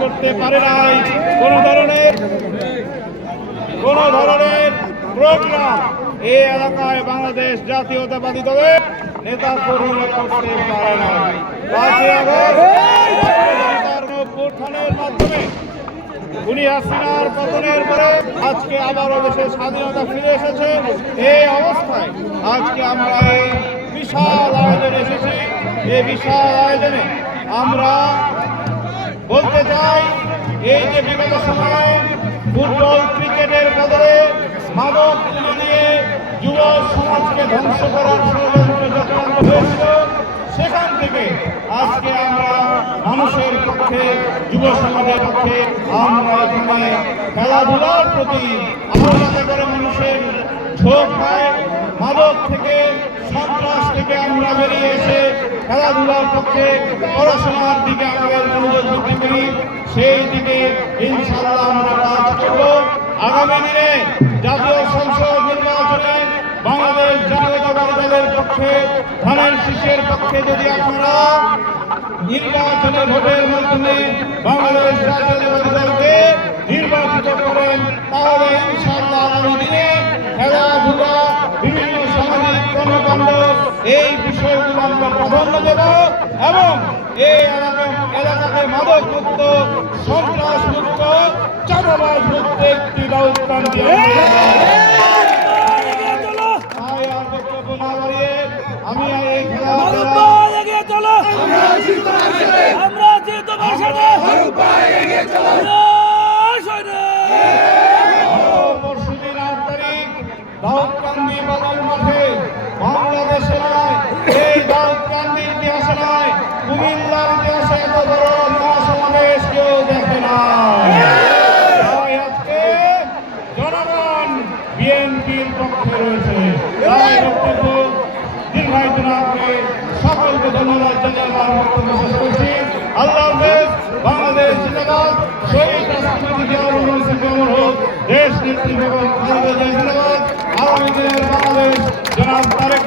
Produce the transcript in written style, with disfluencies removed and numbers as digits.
করতে পারে নাই। কোন ধরনের প্রোগ্রাম এই এলাকায় বাংলাদেশ জাতীয়তাবাদী দলের নেতা কর্মীরা করতে পারে নাই। 5ই আগস্ট উত্থানের মাধ্যমে খুনি হাসিনার পতনের পরে আজকে আবারও দেশের স্বাধীনতা ফিরে এসেছে। এই অবস্থায় আজকে আমরা এই বিশাল আয়োজনে এসেছি। এই বিশাল আয়োজনে আমরা বলতে চাই, এই যে বিগত সময়ে ফুটবল ক্রিকেটের বদলে মাদক নিয়ে যুব সমাজকে ধ্বংস করার ষড়যন্ত্র চক্রান্ত হয়েছিল, সেখান থেকে আজকে আমরা মানুষের পক্ষে, যুব সমাজের পক্ষে আমরা এখানে খেলাধুলার প্রতি আমরা যাতে করে মানুষের ঝোঁক হয়, মাদক থেকে, সন্ত্রাস থেকে আমরা বেরিয়ে এসে খেলাধুলার পক্ষে, পড়াশোনার দিকে আমাদের মনোযোগ বৃদ্ধি করি, সেই দিকে ইনশাআল্লাহ আমরা কাজ করব। আগামী দিনে জাতীয় সংসদ নির্বাচনে বাংলাদেশ জাতীয়তাবাদী দলের পক্ষে, ধানের শীষের পক্ষে যদি আপনারা নির্বাচনের ভোটের মাধ্যমে বাংলাদেশ জাতীয়তাবাদী দলকে নির্বাচিত করেন, তাহলে ইনশাআল্লাহ আগামী দিনে খেলাধুলা, বিভিন্ন সামাজিক কর্মকাণ্ড, এই বিষয়গুলো আমরা প্রাধান্য দেব এবং এই এলাকাকে মাদক মুক্ত, সন্ত্রাস মুক্ত, চাঁদাবাজ মুক্ত একটি ব্যবস্থান দিয়ে আমি এই খেলা পরশুদিন 8 তারিখ দাউদকান্দি বাজার মাঠে বাংলাদেশে নয়, এই দাউদকান্দির ইতিহাসে নয়, কুমিল্লার ইতিহাসে এত বড় মহাসমাবেশ কেউ দেখে না। আজকে জনগণ বিএনপির পক্ষে রয়েছে। তাই বক্তব্য দীর্ঘায়িত না করে সকলকে ধন্যবাদ জানিয়ে আমার বক্তব্য শেষ করছি। আল্লাহ হাফেজ। বাংলাদেশ জিন্দাবাদ। শহীদ রাষ্ট্রপতি জিয়াউর রহমান অমর হোক। দেশ নেত্রী বেগম খালেদা জিয়া জিন্দাবাদ। আগামী দিনের বাংলাদেশ জনাব তারেক